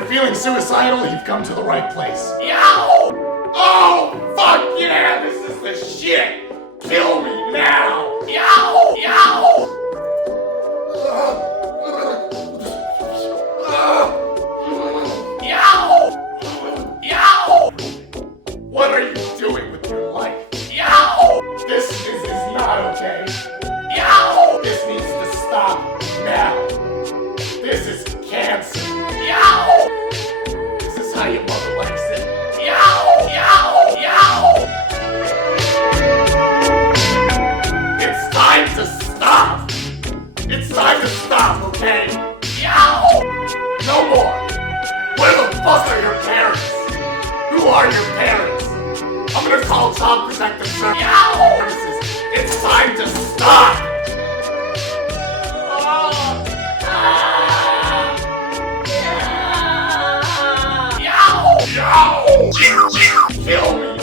you're feeling suicidal, you've come to the right place. Yow! Oh, fuck yeah! This is the shit! Kill me now! Yow! Yow! Yow! Yow! What are you doing with your life? Yow! This is not okay. Yow! This needs to stop now. This is cancer. Yow! This is how your mother likes it. Yow! Yow! Yow! It's time to stop. It's time to stop, okay? Yow! No more. Where the fuck are your parents? Who are your parents? I'm gonna call Child Protective Services. It's time to stop! Yow! Yow! Kill me